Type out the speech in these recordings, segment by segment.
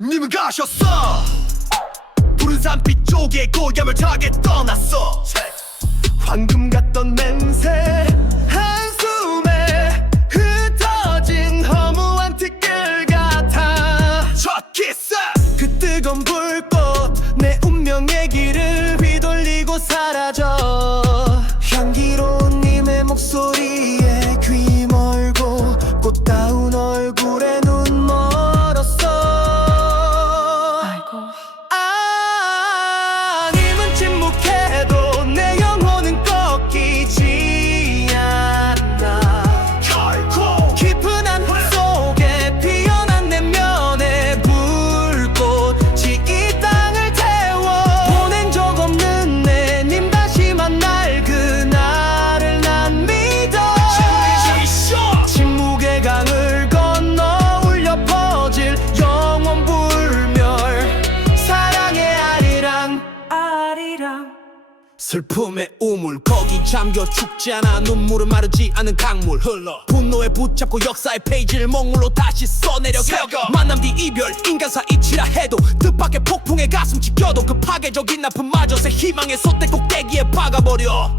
님은 가셨어. 푸른 산빛 쪽에 고향을 타게 떠났어. 황금 같던 맹세 한숨에 흩어진 허무한 티끌 같아. 첫 키스 그 뜨거운 불꽃 내 운명의 길을 휘돌리고 사라져. 향기로운 님의 목소리에 귀 멀고 꽃다운 얼굴에 눈 멀었어. 아, 님은 침묵해도 내 영혼은 꺾이지 않아. 결코 깊은 한풀 속에 피어난 내면의 불꽃이 이 땅을 태워. 보낸 적 없는 내 님 다시 만날 그날을 난 믿어. 침묵의 강을 건너 울려 퍼질 영원 불멸 사랑의 아리랑. 슬픔의 우물 거기 잠겨 죽지 않아. 눈물은 마르지 않은 강물 흘러. 분노에 붙잡고 역사의 페이지를 먹물로 다시 써내려가. 만남 뒤 이별 인간사 이치라 해도 뜻밖의 폭풍에 가슴 지켜도 그 파괴적인 아픔마저 새 희망의 솥대 꼭대기에 박아버려.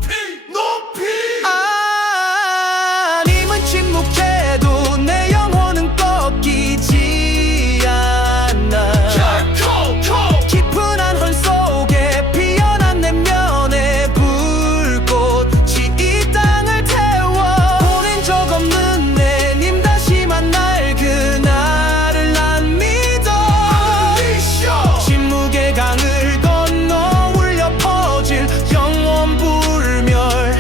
높이 아, 님은 침묵해도 내 영혼은 꺾이지 않아. 깊은 한헐 속에 피어난 내면의 불꽃이 이 땅을 태워. 보낸 적 없는 내 님 다시 만날 그날을 난 믿어. 침묵의 강을 건너 울려 퍼질 영원 불멸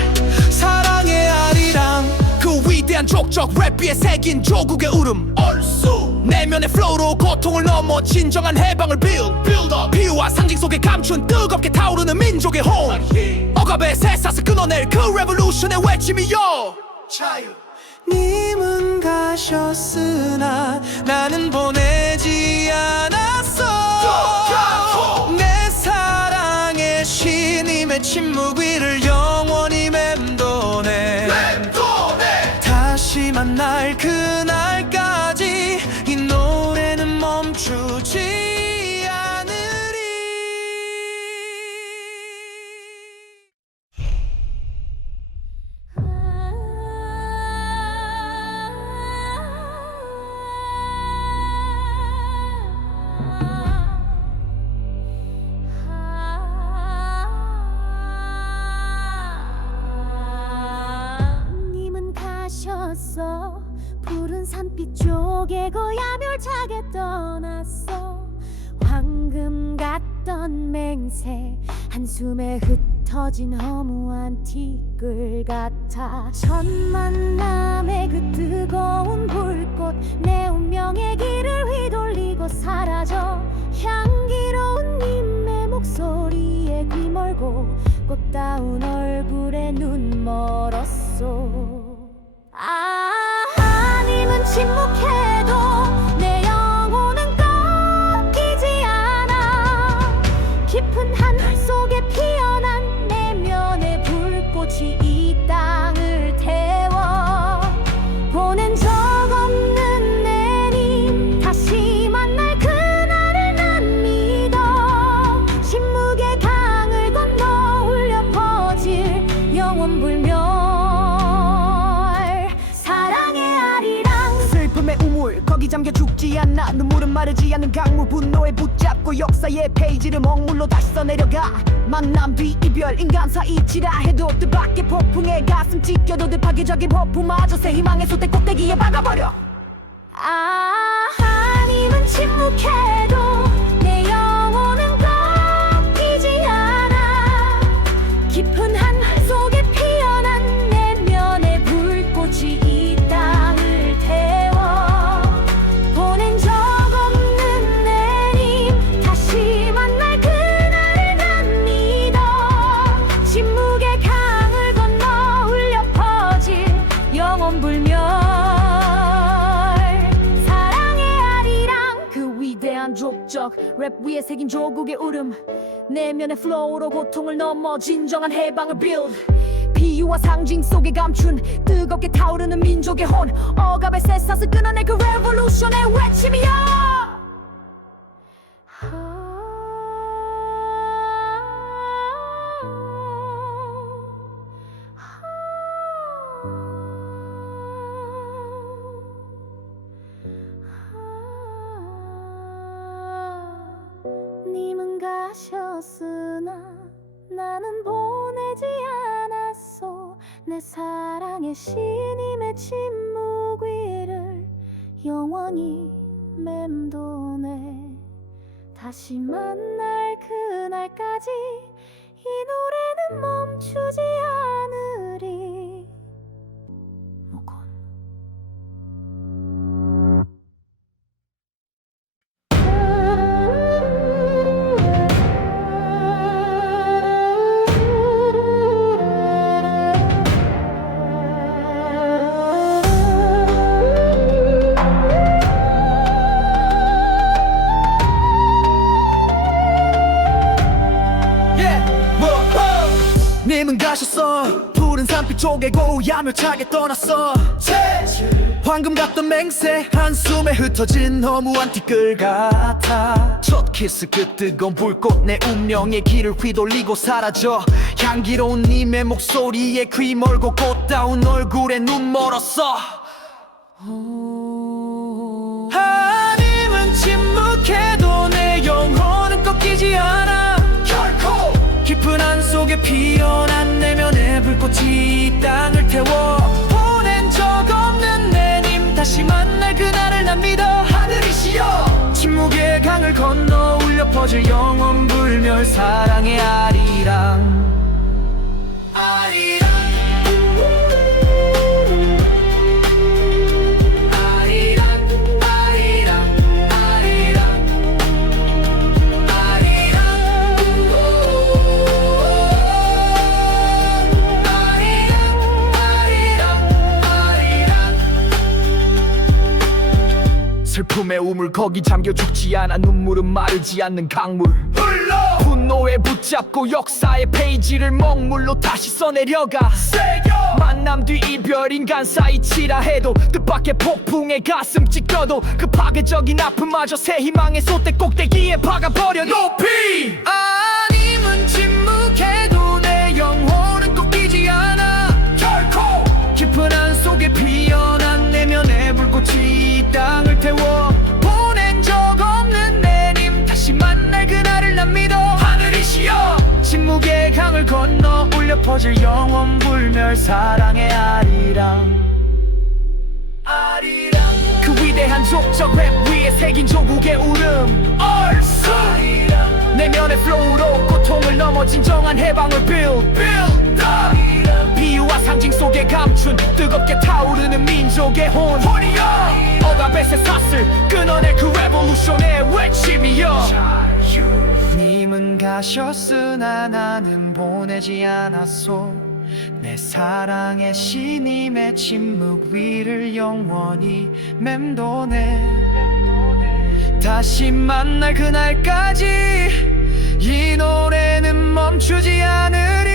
사랑의 아리랑. 그 위대한 족적 랩 위에 새긴 조국의 울음 얼쑤. 내면의 플로우로 고통을 넘어 진정한 해방을 build up. 비유와 상징 속에 감춘 뜨겁게 타오르는 민족의 혼. 억압의 새싹을 끊어낼 그 레볼루션의 외침이여. 자유. 님은 가셨으나 나는 보내지 않았어. 내 사랑의 신임의 침묵 위를 영원히 맴도네. 다시 만날 그날까지 이 노래는 멈추지 않으리. 님은 가셨어. 푸른 산빛 쪽에 고야멸차게 떠났어. 황금 같던 맹세 한숨에 흩어진 허무한 티끌 같아. 첫 만남의 그 뜨거운 불꽃 내 운명의 길을 휘돌리고 사라져. 향기로운 님의 목소리에 귀 멀고 꽃다운 얼굴에 눈 멀었어. 아, 님은 침묵해도 내 영혼은 꺾이지 않아. 깊은 한풀 속에 피어난 내면의 불꽃이 이 땅을 태워. 보낸 적 없는 내 님 다시 만날 그날을 난 믿어. 침묵의 강을 건너 울려 퍼질 영원 불멸 우물 거기 잠겨 죽지 않아. 눈물은 마르지 않는 강물 분노에 붙잡고 역사의 페이지를 먹물로 다시 써내려가. 만남 뒤 이별 인간사 이치라 해도 뜻밖의 폭풍에 가슴 찢겨도 그 파괴적인 폭풍마저 새 희망의 솥대 꼭대기에 박아버려. 아, 님은 침묵해도 내 영혼은 꺾이지 않아. 깊은 한풀 속에 피어난 내면의 불꽃이 이 땅을 태워. 불멸 사랑의 아리랑. 그 위대한 족적 랩 위에 새긴 조국의 울음 내면의 플로우로 고통을 넘어 진정한 해방을 build. 비유와 상징 속에 감춘 뜨겁게 타오르는 민족의 혼. 억압의 새싹을 끊어낼 그 레볼루션의 외침이여. 가셨으나 나는 보내지 않았소. 내 사랑의 신임의 침묵 위를 영원히 맴도네. 다시 만날 그날까지 이 노래는 멈추지 않으리. 무건. 님은 가셨어. 푸른 산빛 쪼개고 야멸차게 떠났어. 황금 같던 맹세 한숨에 흩어진 허무한 티끌 같아. 첫 키스 그 뜨거운 불꽃 내 운명의 길을 휘돌리고 사라져. 향기로운 님의 목소리에 귀 멀고 꽃다운 얼굴에 눈 멀었어. 하나님은 침묵해도 내 영혼은 꺾이지 않아. 결코 깊은 안 속에 피어난 내면의 불꽃이 이 땅을 태워. 보낸 적 없는 내 님 다시 만날 그날을 난 믿어. 하늘이시여 침묵의 강을 건너 울려 퍼질 영원 불멸 사랑의 아리랑. 아리랑 슬픔의 우물 거기 잠겨 죽지 않아. 눈물은 마르지 않는 강물 흘러. 분노에 붙잡고 역사의 페이지를 먹물로 다시 써내려가. 새겨. 만남 뒤 이별 인간 사이 치라 해도 뜻밖의 폭풍에 가슴 찢겨도 그 파괴적인 아픔마저 새 희망의 솥대 꼭대기에 박아버려. 높이 아님은 침묵해도 내 영혼은 꺾이지 않아. 결코 깊은 안 속에 피어난 내면의 불꽃이 이 땅을 태워. 보낸 적 없는 내 님 다시 만날 그날을 난 믿어. 하늘이시여 침묵의 강을 건너 울려 퍼질 영원 불멸 사랑의 아리랑. 아리랑 그 위대한 족적 랩 위에 새긴 조국의 울음 얼쑤. 내면의 플로우로 고통을 넘어 진정한 해방을 build up. 비유와 상징 속에 감춘 뜨겁게 타오르는 민족의 혼이여. 억압의 사슬 끊어낼 그 레볼루션의 외침이여. 님은 가셨으나 나는 보내지 않았소. 내 사랑의 신임의 침묵 위를 영원히 맴도네. 다시 만날 그날까지 이 노래는 멈추지 않으리.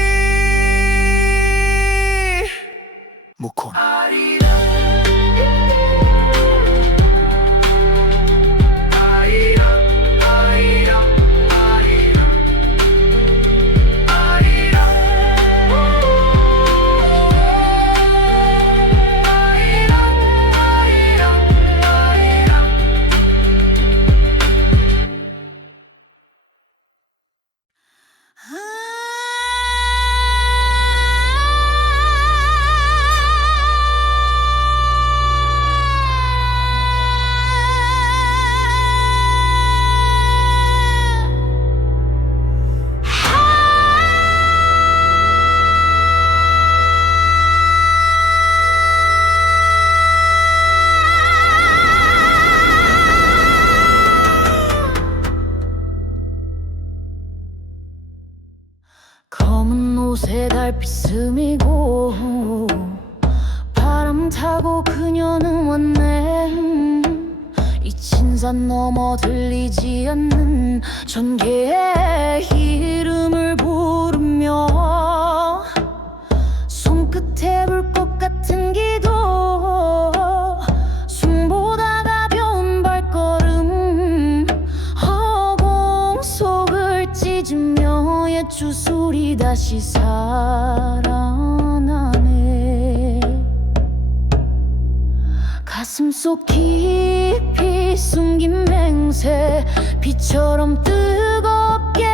무콘 검은 옷에 달빛 스미고 바람 타고 그녀는 왔네. 이 진산 넘어 들리지 않는 전개의 이름을 부르며 손끝에 불꽃 같은 기도 숨보다 가벼운 발걸음 허공 속을 찢으며 옛 주술이 다시 살아나네. 가슴속 깊이 숨긴 맹세 빛처럼 뜨겁게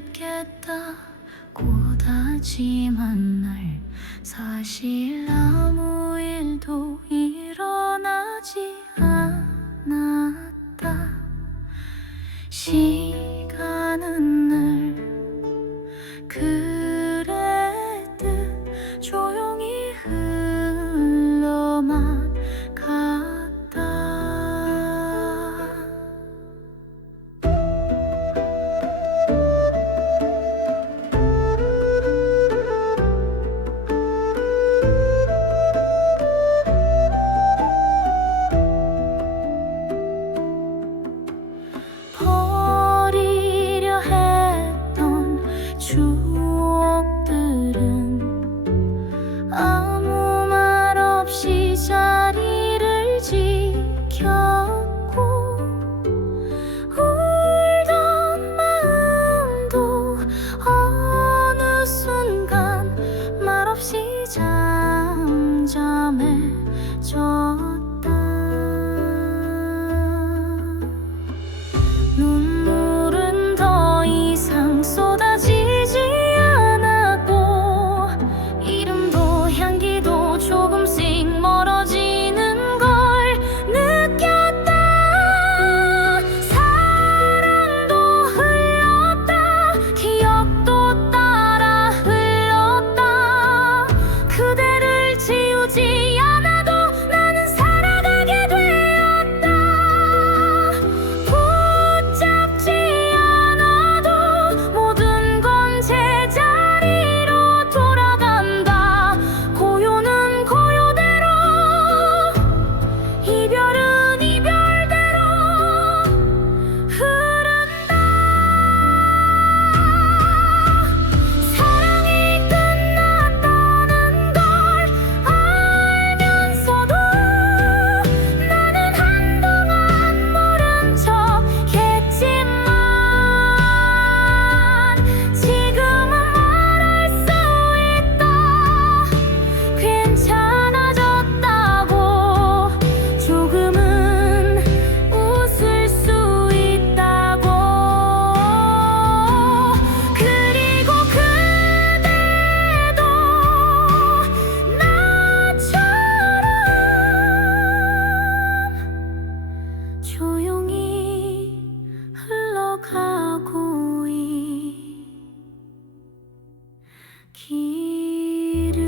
있겠다고 다짐한 날 사실 아무 일도 일어나지 않았다. 시간은 늘 그랬듯 조용히 흘러만 갔다. 버리려 했던 추억들은 아무 말 없이 자리를 지켰고 울던 마음도 어느 순간 말없이 잠잠해졌다. 눈물은 더 이상 쏟아지지 않았고 이름도 향기도 조금씩 멀어지는 걸 느꼈다. 사랑도 흘렀다. 기억도 따라 흘렀다. 그대를 지우지 않아도 나는 살아가게 되었다. 붙잡지 않아도 모든 건 제자리로 돌아간다. 고요는 고요대로 이별은 이별대로 흐른다. 사랑이 끝났다는 걸 알면서도 나는 한동안 모른 척 했지만 지금은 말할 수 있다. 괜찮아졌다고 조금은 웃을 수 있다고. 그리고 그대도 나처럼 조용히 흘러가고 길을.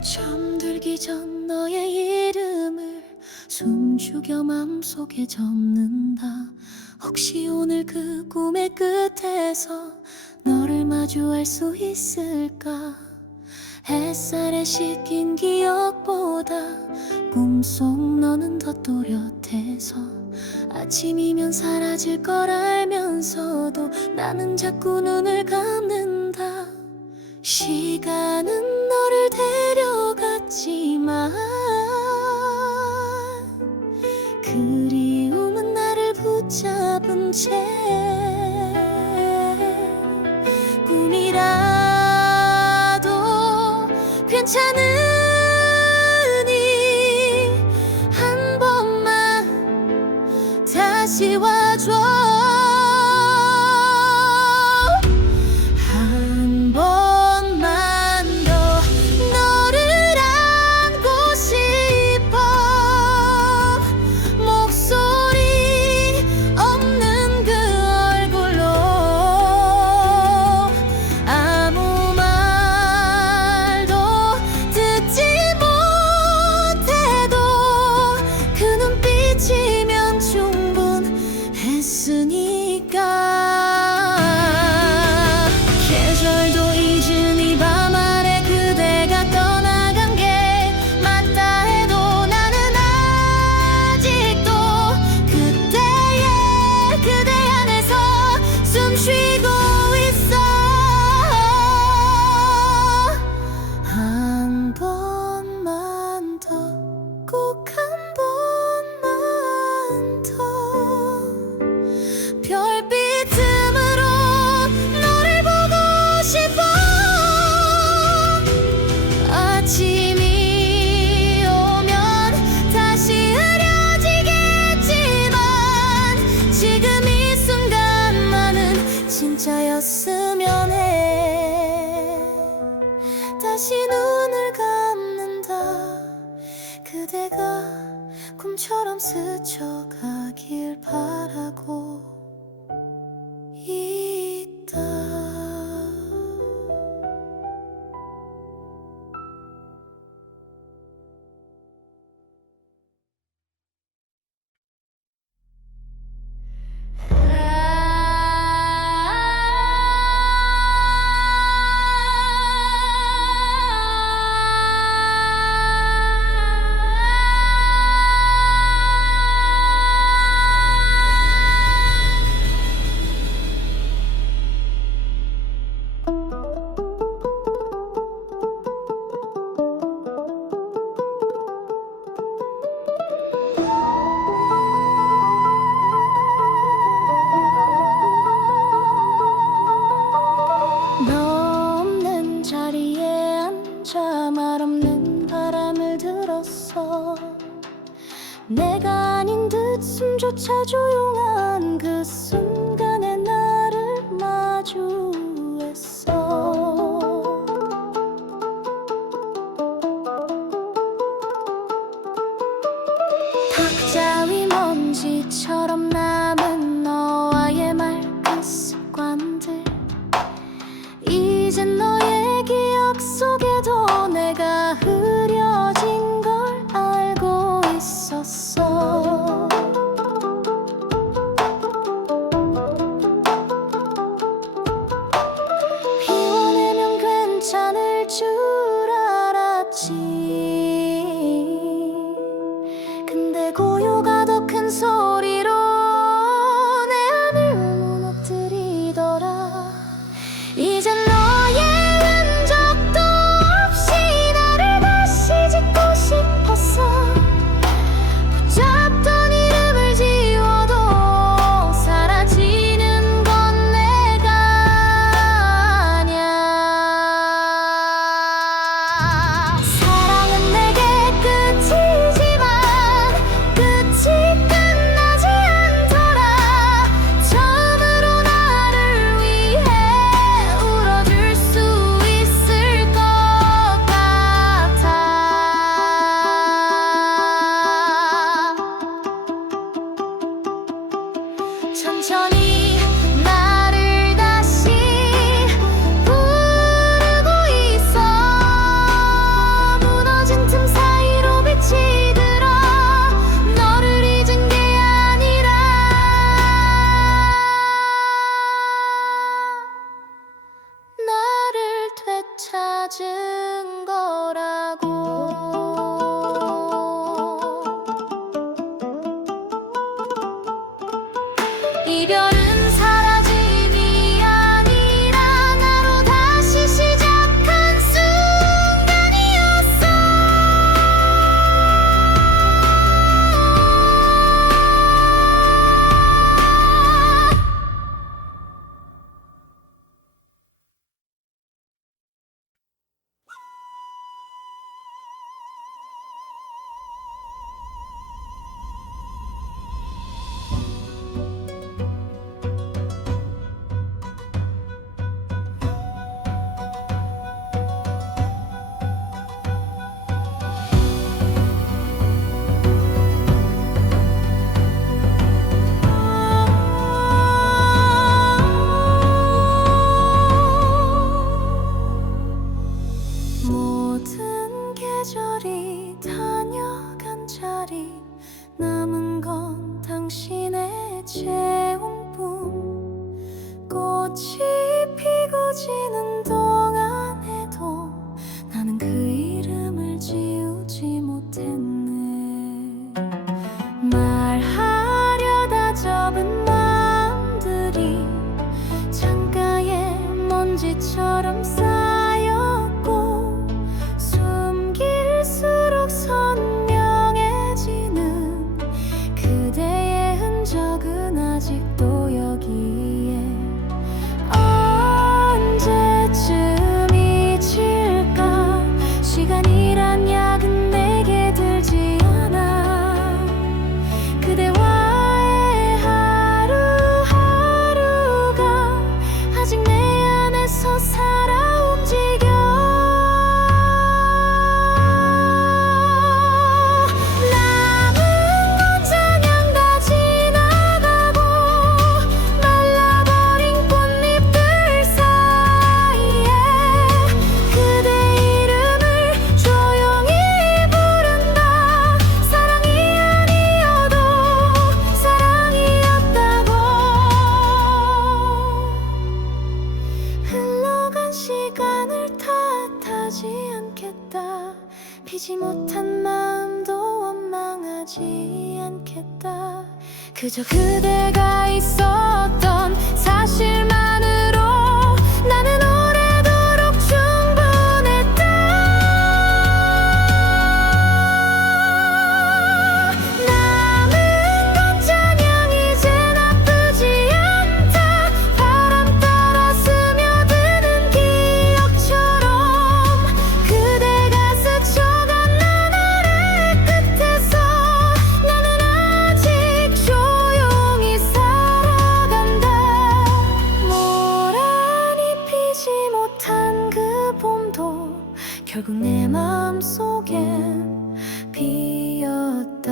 잠들기 전 너의 이름을 숨죽여 맘속에 적는다. 혹시 오늘 그 꿈의 끝에서 너를 마주할 수 있을까. 햇살에 씻긴 기억보다 꿈속 너는 더 또렷해서 아침이면 사라질 걸 알면서도 나는 자꾸 눈을 감는다. 시간은 너를 데려갔지만 그리움은 나를 붙잡은 채 꿈이라도 괜찮으니 한 번만 다시 와줘. 한 번만 더 너를 안고 싶어. 목소리 없는 그 얼굴로 아무 말도 듣지 못해도 그 눈빛이면 충분했을 바람 스쳐가길 바라고 있다. 너 없는 자리에 앉아 말 없는 바람을 들었어. 내가 아닌 듯 숨조차 조용한 그 순간에 나를 마주했어. 탁자 위 먼지처럼 남은 너와의 말 습관들, 이젠 너의 기억 속에도 내가 흐려진 걸 알고 있었어. 비워내면 괜찮을 줄 알았지. 근데 고요가 더 큰 소리로 내 안을 무너뜨리더라. 이젠 너의 흔적도 없이 나를 다시 짓고 싶었어. 붙잡던 이름을 지워도 사라지는 건 내가 아냐. 사랑은 내게 끝이지만 끝이 끝나지 않더라. 처음으로 나를 위해 울어줄 수 있을 것 같아. 천천히 나를 다시 부르고 있어. 무너진 틈 사이로 빛이 들어 너를 잊은 게 아니라 나를 되찾은 거라고. 이별은 사라짐이 아니라 나로 다시 시작한 순간이었어. 바라지 않겠다. 피지 못한 마음도 원망하지 않겠다. 그저 그대가 있었던 사실만으로 나는 오래도록 충분했다. 남은 걷자냥 이제 나쁘지 않다. 바람 따라 스며드는 기억처럼 그대가 스쳐간 나날의 끝에서 나는 아직 조용히 살아간다. 모란이 피지 못한 그 봄도 결국 내 마음속엔 피었다.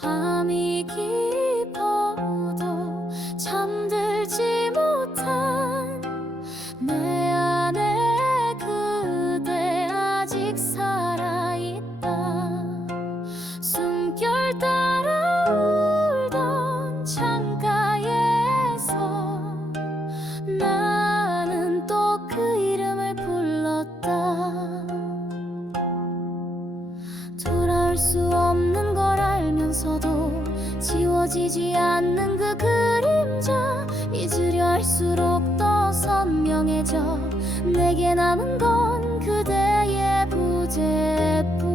밤이 깊어도 잠들지 못한 내 안에 그대 아직 살아있다. 숨결 따라 울던 창가에서 나는 또 그 이름을 불렀다. 돌아올 수 없는 걸 알면서도 지워지지 않는 그 그림자, 잊으려 할수록 더 선명해져. 내게 남은 건 그대의 부재뿐.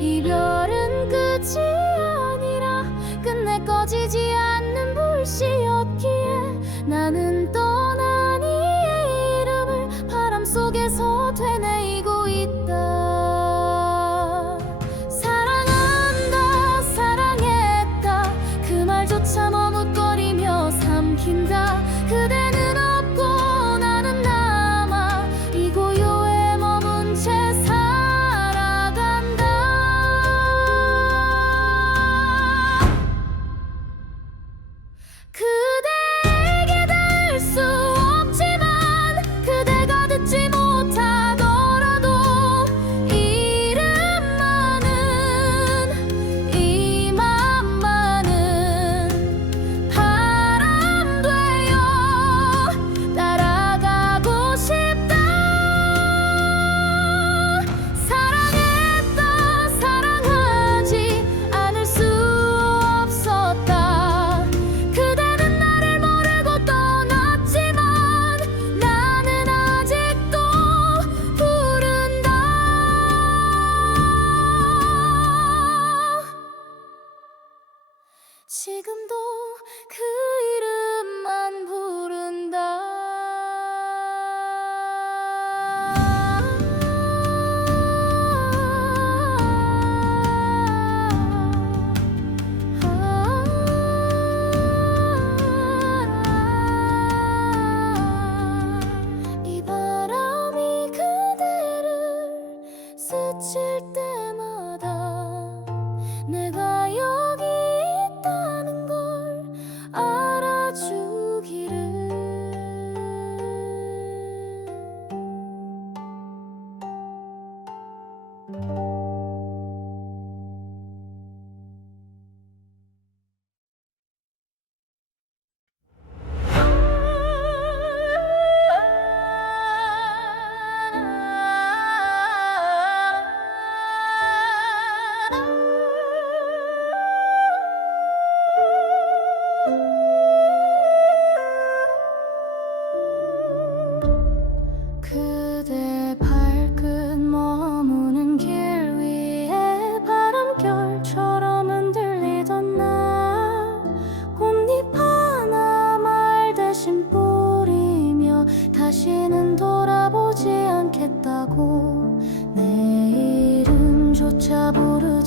이별은 끝이 아니라 끝내 꺼지지 않는 불씨였기에 나는 떠난 이의 이름을 바람 속에서 되뇌이고 있다. 사랑한다, 사랑했다, 그 말조차 머뭇거리며 삼킨다. 그대는 없고 나는 남아 이 고요에 머문 채 살아간다. 그대에게 닿을 수 없지만 그대가 듣지 못하더라도 이름만은 이 맘만은 바람 되어 따라가고 싶다. 사랑했다, 사랑하지 않을 수 없었다. 그대는 나를 모르고 떠났지만 나는 아직도 부른다. 지금도 그 이름만 부른다. 이 바람이 그대를 스칠 때마다 내가 여기 있다는 걸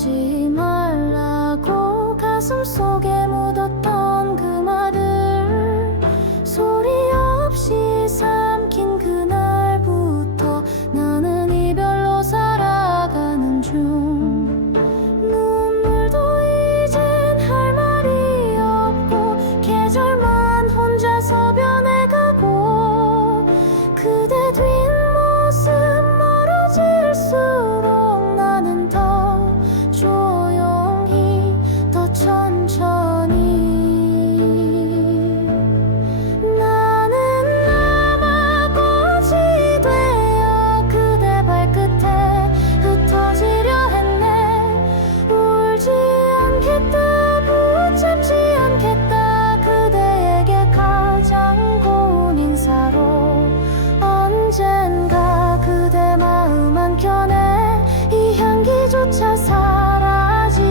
울지 말라고 가슴 속에 묻었던 그 말을 소리 없이 삼킨 그날부터 나는 이별로 살아가는 중. 눈물도 이젠 할 말이 없고 계절만 혼자서 변해가고 그대 뒷모습 멀어질수록 나는 더 조용히 더 천천히 나는 나마꽃이 되어 그대 발끝에 흩어지려 했네. 울지 않겠다 붙잡지 않겠다 그대에게 가장 고운 인사로 언젠가 그대 마음 한켠에 이 향기조차 사라지더라도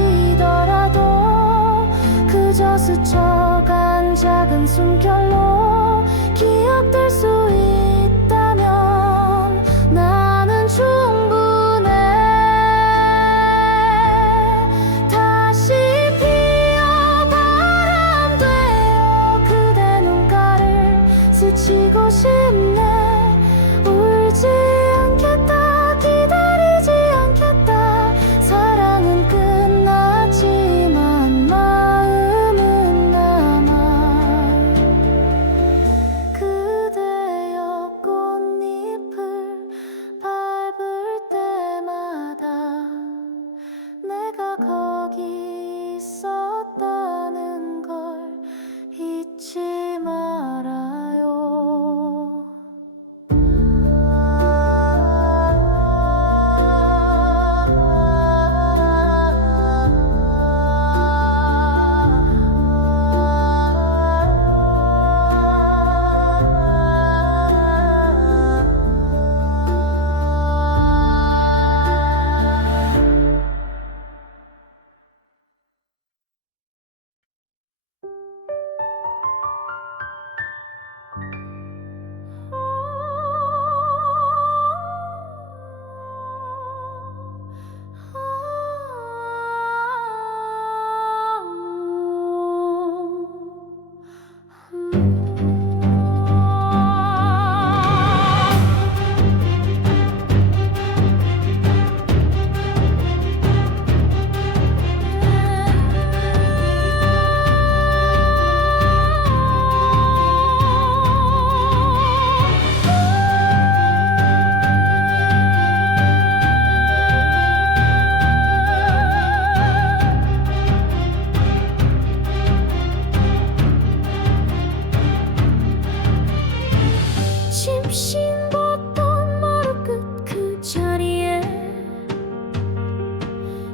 그저 스쳐간 작은 숨결로 기억될 수 있다면 나는 충분해. 다시 피어 바람 되어 그대 눈가를 스치고 싶네. 울지 않겠다 기다리지 않겠다 사랑은 끝났지만 마음은 남아. 그대여 꽃잎을 밟을 때마다 내가 거기 있었다는 걸 잊지 말아요. 심신 벗던 머리끝 그 자리에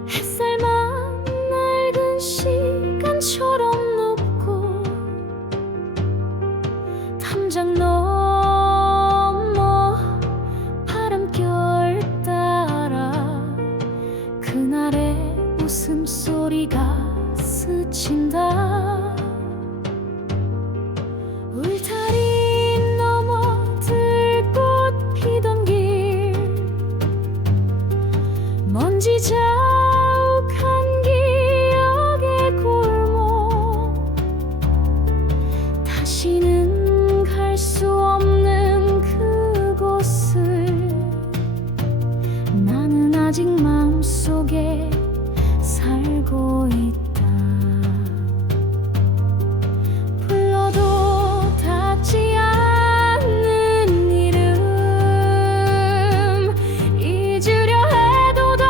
햇살만 낡은 시간처럼 눕고 담장 넘어 바람결 따라 그날의 웃음소리가 스친다. 울타리 넘어 들꽃 피던 길 먼지 자욱한 기억의 골목 다시는 갈 수 없는 그곳을 나는 아직 마음속에 살고 있다. 불러도 닿지 않는 이름 잊으려 해도 더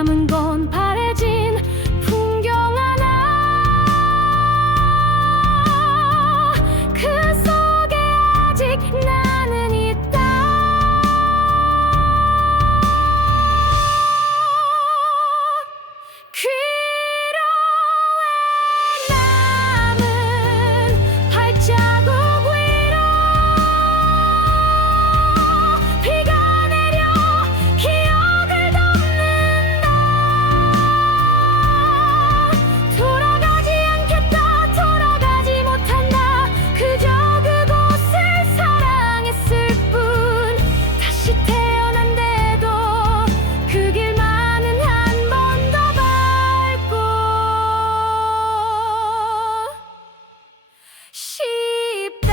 남은 건 바래진 풍경 하나. 그 속에 아직 나는 있다. 귀로에 남은 발자국 위로 비가 내려 기억을 덮는다. 돌아가지 않겠다. 돌아가지 못한다. 그저 그곳을 사랑했을 뿐. 다시 태어난데도 그 길만은 한 번 더 밟고 싶다.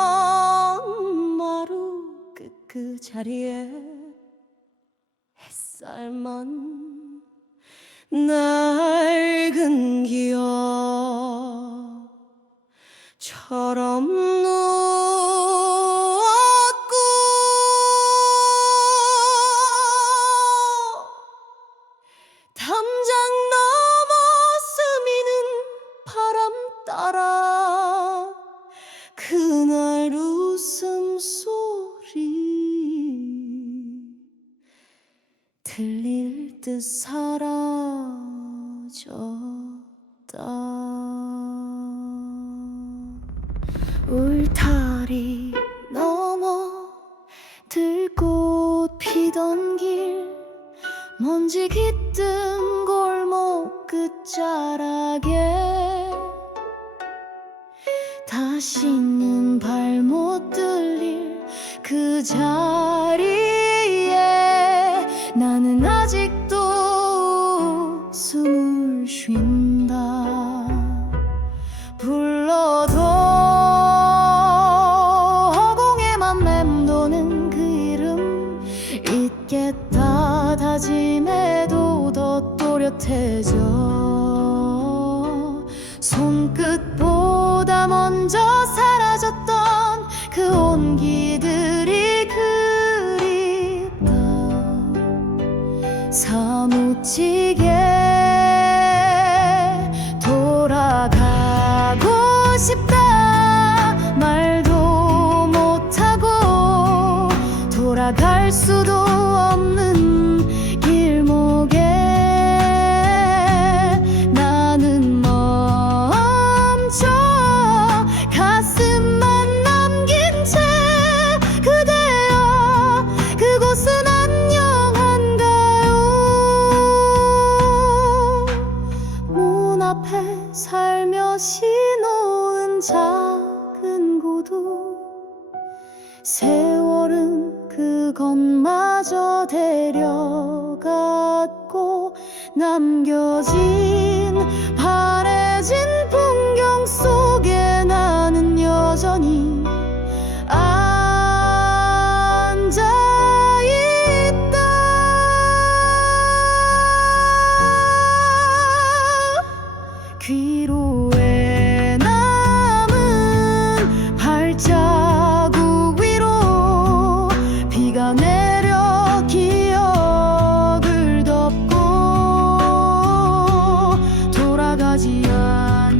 집신벗던 마루 그 자리에 햇살만 낡은 기억처럼 누웠고 담장 넘어 스미는 바람 따라 그날 웃음소리 들릴 듯 사라졌다. 울타리 넘어 들꽃 피던 길 먼지 깃든 골목 끝자락에 다시는 발 못 들릴 그 자리에 나는 아직도 숨을 쉰다. 불러도 허공에만 맴도는 그 이름 잊겠다 다짐해도 더 또렷해져. 손끝보다 먼저 사라졌던 그 온기들이 그립다. 사무치게 돌아가고 싶다. 말도 못하고 돌아갈 수도 없는 길목에 나는 멈춰 가슴만 남긴 채 그대여 그곳은 안녕한가요? 문 앞에 살며시 놓은 작은 구두 세월은 그것마저 데려갔고 남겨진 바래진 풍경 속에 나는 여전히 앉아있다. 귀로에 남은 발자국 위로 비가 내려 기억을 덮고 돌아가지 않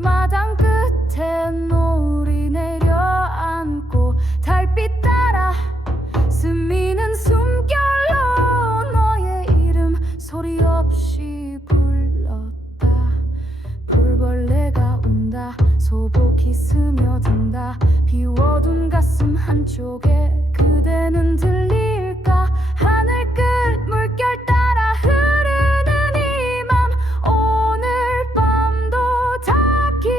마당 끝에 노을이 내려앉고 달빛 따라 스미는 숨결로 너의 이름 소리 없이 불렀다. 불벌레가 온다. 소복이 스며든다. 비워둔 가슴 한쪽에 그대는 들릴까. 하늘 끝 물결 따라 흐르는 이 맘 오늘 밤도 닿기를.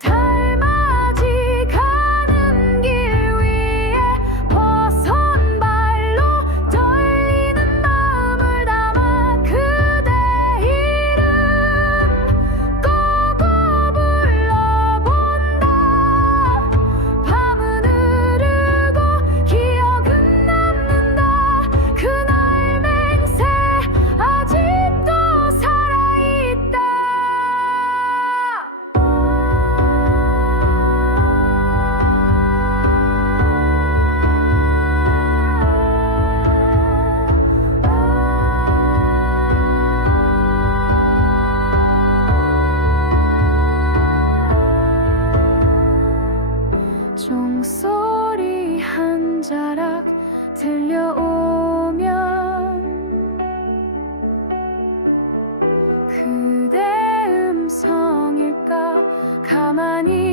닮아지 가는 길 위에 벗은 발로 떨리는 마음을 담아 그대 이름 꼬고 불러본다. 밤은 흐르고 기억은 남는다. 그날 맹세 아직도 살아있다. 종소리 한 자락 들려오면 그대 음성일까. 가만히